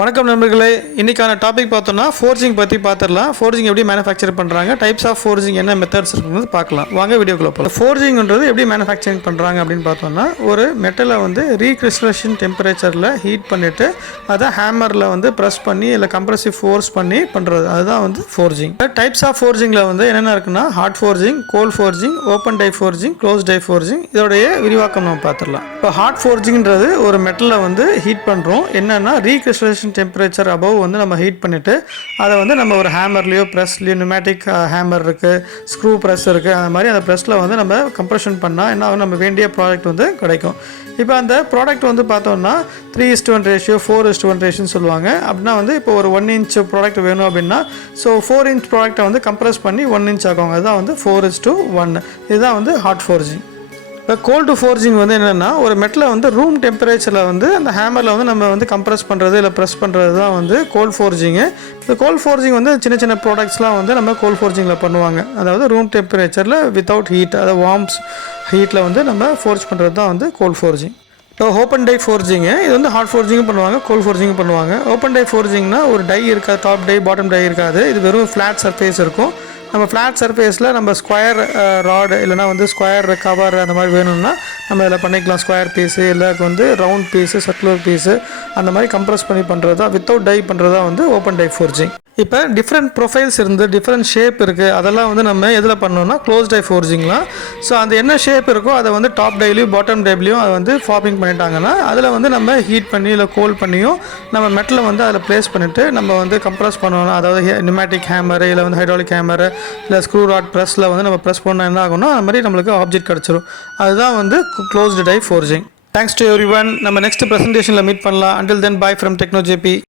வணக்கம் நண்பர்களே, இன்றைக்கான டாபிக் பார்த்தோன்னா ஃபோர்ஜிங் பற்றி பார்த்துடலாம். ஃபோர்ஜிங் எப்படி மேனுஃபேக்சர் பண்ணுறாங்க, டைப்ஸ் ஆஃப் ஃபோர்ஜிங் என்ன மெத்தட்ஸ் இருக்குன்னு பார்க்கலாம். வாங்க வீடியோக்குள்ள போகலாம். ஃபோர்ஜிங்ன்றது எப்படி மேனுஃபேக்சரிங் பண்ணுறாங்க அப்படின்னு பார்த்தோம்னா, ஒரு மெட்டலை வந்து ரீக்ரிஸ்டலேஷன் டெம்பரேச்சரில் ஹீட் பண்ணிவிட்டு அதை ஹேமரில் வந்து ப்ரெஸ் பண்ணி இல்லை கம்ப்ரெசிவ் ஃபோர்ஸ் பண்ணி பண்ணுறது, அதுதான் வந்து ஃபோர்ஜிங். டைப்ஸ் ஆஃப் ஃபோர்ஜிங்கில் வந்து என்னென்ன இருக்குன்னா, hot forging, cold forging, open die forging, close die forging. இதோடைய விரிவாக்கம் நம்ம பார்த்துடலாம். இப்போ ஹாட் ஃபோர்ஜிங்ன்றது ஒரு மெட்டலை வந்து ஹீட் பண்ணுறோம். என்னென்னா ரீக்ரிஸ்டலேஷன் டெம்பரேச்சர் அபவ் வந்து நம்ம ஹீட் பண்ணிவிட்டு அதை வந்து நம்ம ஒரு ஹேமர்லேயோ ப்ரெஸ்லேயோ நியூமேட்டிக் ஹேமர் இருக்குது, ஸ்க்ரூ ப்ரெஸ் இருக்குது, அந்த மாதிரி அந்த ப்ரெஸ்ஸில் வந்து நம்ம கம்ப்ரெஷன் பண்ணால் என்ன ஆகும், நம்ம வேண்டிய ப்ராடக்ட் வந்து கிடைக்கும். இப்போ அந்த ப்ராடக்ட் வந்து பார்த்தோம்னா 3:1 ரேஷியோ 4:1 ரேஷியோன்னு சொல்லுவாங்க. அப்படின்னா வந்து இப்போ ஒரு 1 இன்ச் ப்ராடக்ட் வேணும் அப்படின்னா ஸோ 4 இன்ச் ப்ராடக்ட்டை வந்து கம்ப்ரெஸ் பண்ணி 1 இன்ச் ஆக்குவாங்க. அதுதான் வந்து 4:1. இதுதான் வந்து ஹாட் ஃபோர்ஜிங். இப்போ கோல்டு ஃபோர்ஜிங் வந்து என்னென்னா, ஒரு மெட்டலை வந்து ரூம் டெம்பரேச்சரில் வந்து அந்த ஹேமரில் வந்து நம்ம வந்து கம்ப்ரெஸ் பண்ணுறது இல்லை ப்ரெஸ் பண்ணுறது தான் வந்து கோல்ட் ஃபோர்ஜிங்கு. இந்த கோல்ட் ஃபோர்ஜிங் வந்து சின்ன சின்ன ப்ராடக்ட்ஸ்லாம் வந்து நம்ம கோல்ட் ஃபோர்ஜிங்கில் பண்ணுவாங்க. அதாவது ரூம் டெம்பரேச்சரில் வித்தவுட் ஹீட், அதாவது வார்ம்ஸ் ஹீட்டில் வந்து நம்ம ஃபோர்ஜ் பண்ணுறது தான் வந்து கோல்ட் ஃபோர்ஜிங். இப்போ ஓப்பன் டை ஃபோர்ஜிங்கு, இது வந்து ஹாட் ஃபோர்ஜிங்கும் பண்ணுவாங்க, கோல்ட் ஃபோர்ஜிங்கும் பண்ணுவாங்க. ஓப்பன் டை ஃபோர்ஜிங்னா ஒரு டை இருக்காது, டாப் டை பாட்டம் டை இருக்காது. இது வெறும் ஃப்ளாட் சர்ஃபேஸ் இருக்கும். நம்ம ஃப்ளாட் சர்ஃபேஸில் நம்ம ஸ்கொயர் ராடு இல்லைனா வந்து ஸ்கொயர் கவர் அந்த மாதிரி வேணும்னா நம்ம இதில் பண்ணிக்கலாம். ஸ்கொயர் பீஸு இல்லை வந்து ரவுண்ட் பீஸு, சர்க்குலர் பீஸு அந்த மாதிரி கம்ப்ரெஸ் பண்ணி பண்ணுறது தான், வித்தவுட் டை பண்ணுறது தான் வந்து ஓப்பன் டை ஃபோர்ஜிங். இப்போ டிஃப்ரெண்ட் ப்ரொஃபைல்ஸ் இருந்து டிஃப்ரெண்ட் ஷேப் இருக்குது. அதெல்லாம் வந்து நம்ம எதில் பண்ணோம்னா க்ளோஸ் டை ஃபோர்ஜிங்லாம். ஸோ அந்த என்ன ஷேப் இருக்கோ அதை வந்து டாப் டைலையும் பாட்டம் டைலையும் அதை வந்து ஃபார்மிங் பண்ணிட்டாங்கன்னா அதில் வந்து நம்ம ஹீட் பண்ணி இல்லை கோல் பண்ணியும் நம்ம மெட்டலை வந்து அதில் ப்ளேஸ் பண்ணிவிட்டு நம்ம வந்து கம்ப்ரெஸ் பண்ணணும். அதாவது நியூமேட்டிக் ஹேமரு இல்லை வந்து ஹைட்ராலிக் ஹேமரு இல்லை ஸ்க்ரூ ராட் ப்ரெஸ்ஸில் வந்து நம்ம ப்ரெஸ் பண்ணால் என்ன ஆகும்னா அது மாதிரி நம்மளுக்கு ஆப்ஜெக்ட் கிடச்சிரும். அதுதான் வந்து closed die forging. Thanks to everyone. நம்ம நெக்ஸ்ட் ப்ரெசன்டேஷனில் மீட் பண்ணலாம். Until then, bye from techno JP.